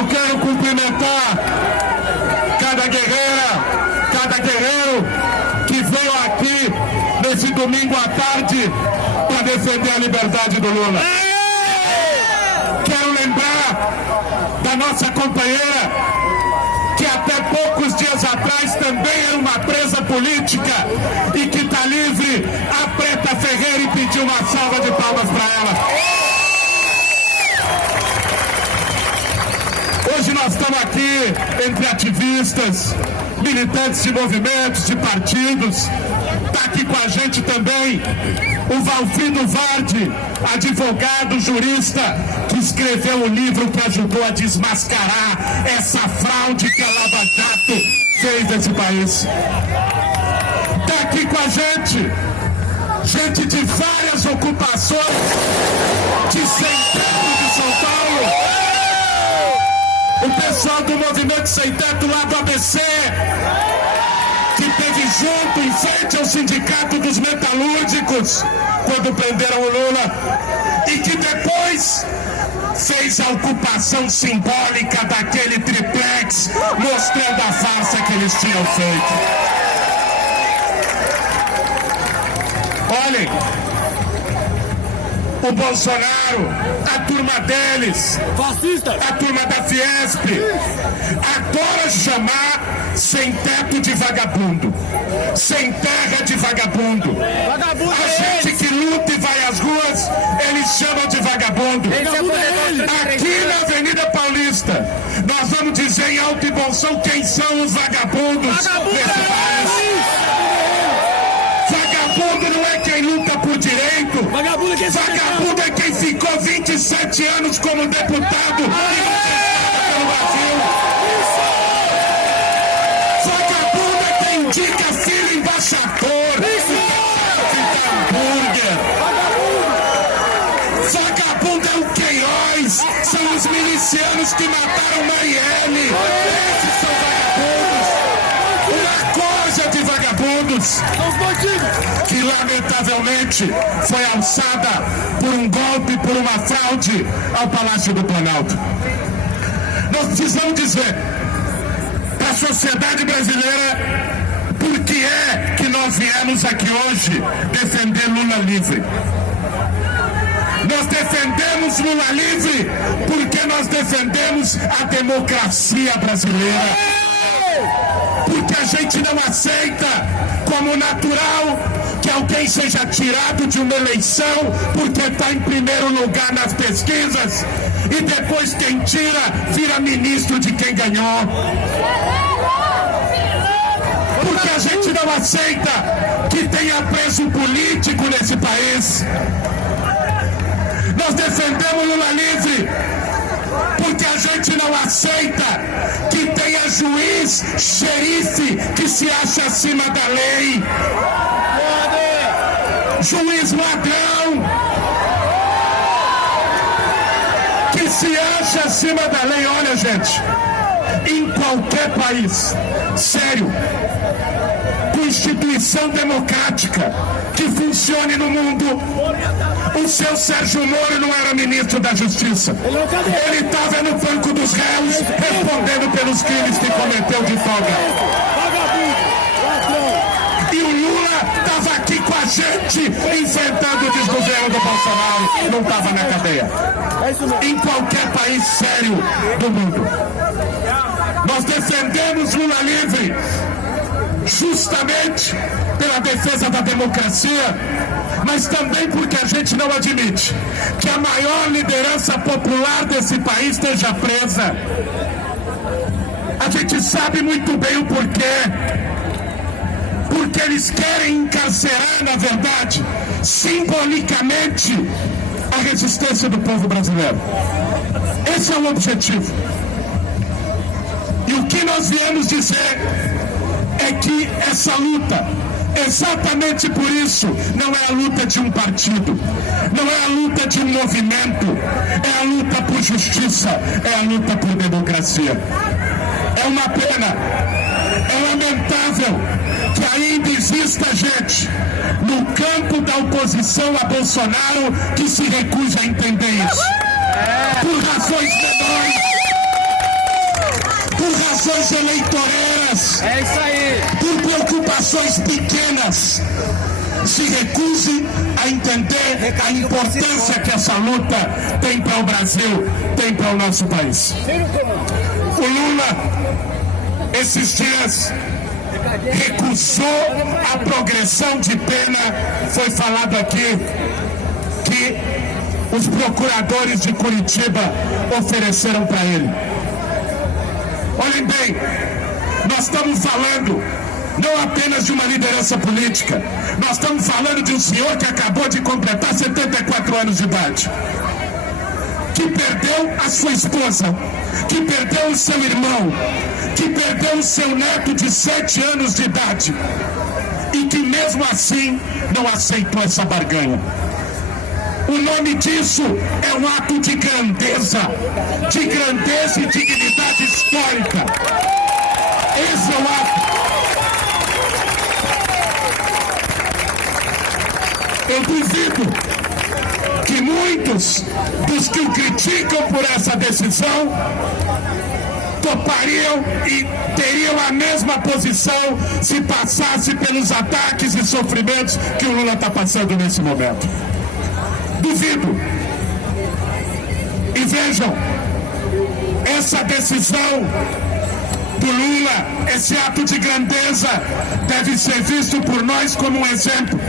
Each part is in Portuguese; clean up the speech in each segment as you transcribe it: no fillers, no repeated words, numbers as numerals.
Eu quero cumprimentar cada guerreira, cada guerreiro que veio aqui nesse domingo à tarde para defender a liberdade do Lula. Quero lembrar da nossa companheira, que até poucos dias atrás também era uma presa política e que está livre, a Preta Ferreira, e pedir uma salva de palmas para ela. Hoje nós estamos aqui entre ativistas, militantes de movimentos, de partidos. Está aqui com a gente também o Valfrido Vardi, advogado, jurista, que escreveu o livro que ajudou a desmascarar essa fraude que a Lava Jato fez nesse país. Está aqui com a gente de várias ocupações, de Sem Teto de São Paulo, o pessoal do Movimento Sem Teto lá do ABC, que teve junto em frente ao Sindicato dos Metalúrgicos quando prenderam o Lula, e que depois fez a ocupação simbólica daquele triplex, mostrando a farsa que eles tinham feito. Olhem, o Bolsonaro, a turma deles, fascista, a turma da Fiesp, adora chamar Sem Teto de vagabundo, Sem Terra de vagabundo. A gente que luta e vai às ruas, eles chamam de vagabundo. Aqui na Avenida Paulista, nós vamos dizer em alto e bom som quem são os vagabundos desse país. Vagabundo não é quem luta por direito. Vagabundo é quem ficou 27 anos como deputado e contestado pelo Brasil. Vagabundo é quem indica filho embaixador. Vagabundo é o Queiroz. São os milicianos que mataram Marielle. Esses são vagabundos. Uma coisa de vagabundos que lamentavelmente foi alçada por um golpe, por uma fraude ao Palácio do Planalto. Nós precisamos dizer para a sociedade brasileira por que é que nós viemos aqui hoje defender Lula livre. Nós defendemos Lula livre porque nós defendemos a democracia brasileira. Porque a gente não aceita como natural que alguém seja tirado de uma eleição porque está em primeiro lugar nas pesquisas e depois quem tira vira ministro de quem ganhou. Porque a gente não aceita que tenha preso político nesse país. Nós defendemos Lula livre porque a gente não aceita que tenha juiz, xerife, que se acha acima da lei. Juiz ladrão, que se acha acima da lei. Olha, gente, em qualquer país sério, com instituição democrática que funcione no mundo, o seu Sérgio Moro não era ministro da Justiça. Ele estava no banco dos réus respondendo pelos crimes que cometeu de folga. E o Lula estava aqui com a gente enfrentando o desgoverno do Bolsonaro. Não estava na cadeia. Em qualquer país sério do mundo. Nós defendemos Lula livre justamente pela defesa da democracia, mas também porque a gente não admite que a maior liderança popular desse país esteja presa. A gente sabe muito bem o porquê. Porque eles querem encarcerar, na verdade, simbolicamente, a resistência do povo brasileiro. Esse é o objetivo. E o que nós viemos dizer é que essa luta, exatamente por isso, não é a luta de um partido, não é a luta de um movimento, é a luta por justiça, é a luta por democracia. É uma pena, é lamentável que ainda exista gente no campo da oposição a Bolsonaro que se recusa a entender isso. Por razões menores, razões eleitoreiras, É isso aí. por preocupações pequenas, se recuse a entender a importância que essa luta tem para o Brasil, tem para o nosso país. O Lula, esses dias, recusou a progressão de pena. Foi falado aqui que os procuradores de Curitiba ofereceram para ele. Olhem bem, nós estamos falando não apenas de uma liderança política, nós estamos falando de um senhor que acabou de completar 74 anos de idade, que perdeu a sua esposa, que perdeu o seu irmão, que perdeu o seu neto de 7 anos de idade, e que mesmo assim não aceitou essa barganha. O nome disso é um ato de grandeza e dignidade histórica. Esse é o ato. Eu duvido que muitos dos que o criticam por essa decisão topariam e teriam a mesma posição se passasse pelos ataques e sofrimentos que o Lula está passando nesse momento. Duvido. E vejam, essa decisão do Lula, esse ato de grandeza, deve ser visto por nós como um exemplo.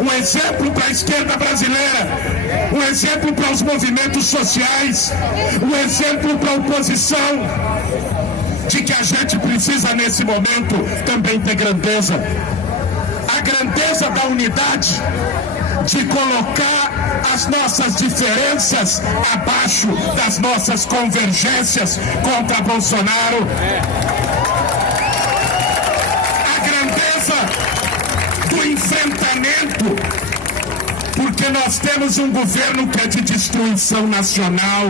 Um exemplo para a esquerda brasileira, um exemplo para os movimentos sociais, um exemplo para a oposição, de que a gente precisa nesse momento também ter grandeza. A grandeza da unidade, de colocar as nossas diferenças abaixo das nossas convergências contra Bolsonaro. A grandeza do enfrentamento, porque nós temos um governo que é de destruição nacional,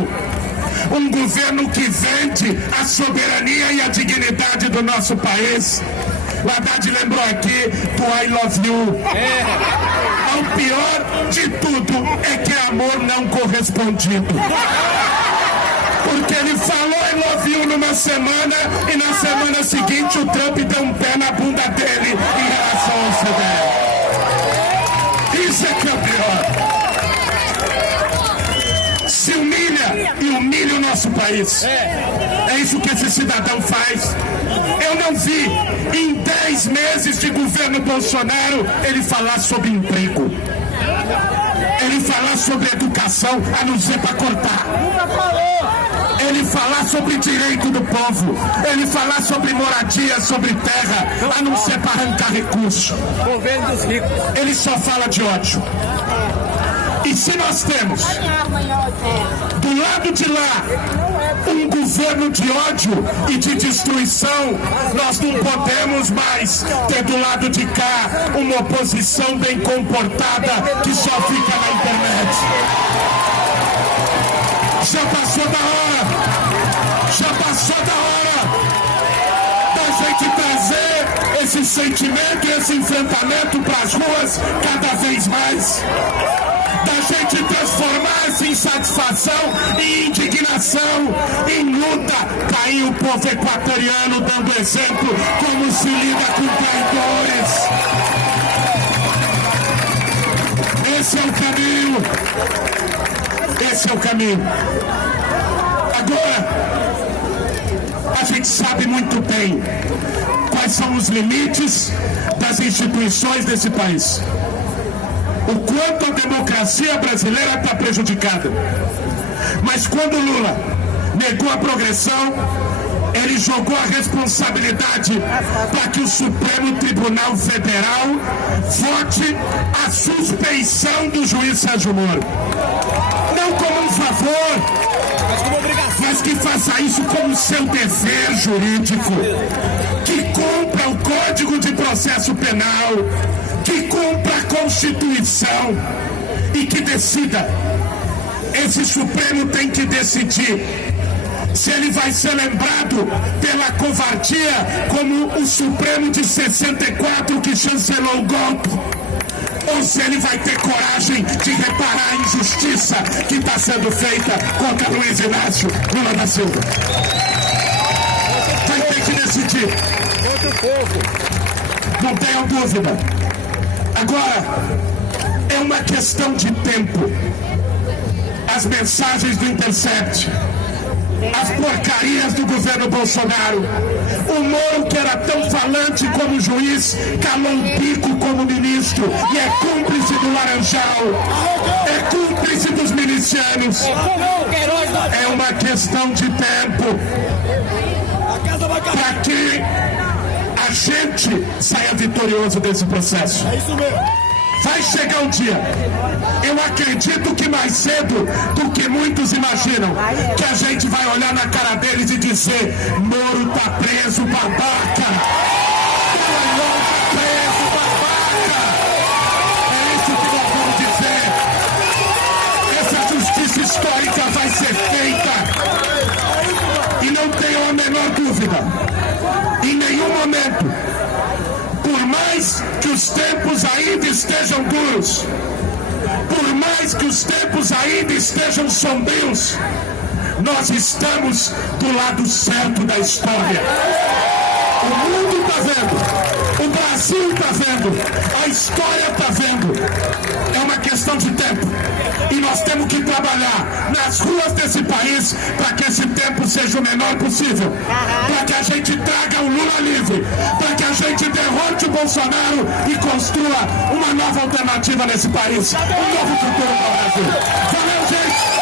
um governo que vende a soberania e a dignidade do nosso país. O Haddad lembrou aqui do I love you. O pior de tudo é que é amor não correspondido. Porque ele falou I love you numa semana e na semana seguinte o Trump deu um pé na bunda dele em relação ao Sudeste. Isso é que é o pior. Se humilha e humilha o nosso país. É isso que esse cidadão faz. Eu não vi em 10 meses de governo Bolsonaro ele falar sobre emprego, ele falar sobre educação, a não ser para cortar, ele falar sobre direito do povo, ele falar sobre moradia, sobre terra, a não ser para arrancar recurso. Governo dos ricos. Ele só fala de ódio. E se nós temos do lado de lá um governo de ódio e de destruição, nós não podemos mais ter do lado de cá uma oposição bem comportada que só fica na internet. Já passou da hora da gente trazer esse sentimento e esse enfrentamento para as ruas cada vez mais. Da gente transformar essa insatisfação em indignação, em luta. Tá aí o povo equatoriano dando exemplo como se lida com traidores. Esse é o caminho. Esse é o caminho. Agora, a gente sabe muito bem quais são os limites das instituições desse país. O quanto a democracia brasileira está prejudicada. Mas quando Lula negou a progressão, ele jogou a responsabilidade para que o Supremo Tribunal Federal vote a suspeição do juiz Sérgio Moro. Não como um favor, mas que faça isso como seu dever jurídico, que cumpra o Código de Processo Penal, que cumpra a Constituição e que decida. Esse Supremo tem que decidir se ele vai ser lembrado pela covardia como o Supremo de 64 que chancelou o golpe, ou se ele vai ter coragem de reparar a injustiça que está sendo feita contra Luiz Inácio Lula da Silva. decidir. Contra o povo. Não tenham dúvida. Agora, é uma questão de tempo. As mensagens do Intercept, as porcarias do governo Bolsonaro, o Moro, que era tão falante como juiz, calou o bico como ministro e é cúmplice do Laranjal, é cúmplice dos milicianos. É uma questão de tempo para que a gente saia vitorioso desse processo. É isso mesmo. Vai chegar um dia, eu acredito que mais cedo do que muitos imaginam, que a gente vai olhar na cara deles e dizer: Moro tá preso, babaca! Dallagnol tá preso, babaca! É isso que nós vamos dizer. Essa justiça histórica vai ser feita. E não tenham a menor dúvida, em nenhum momento, por mais que os tempos ainda estejam duros, por mais que os tempos ainda estejam sombrios, nós estamos do lado certo da história. O mundo está vendo, o Brasil está vendo, a história está vendo. É uma questão de tempo. E nós temos que trabalhar nas ruas desse país para que esse tempo seja o menor possível. Para que a gente traga o Lula livre. Para que a gente derrote o Bolsonaro e construa uma nova alternativa nesse país. Um novo futuro para o Brasil. Valeu, gente!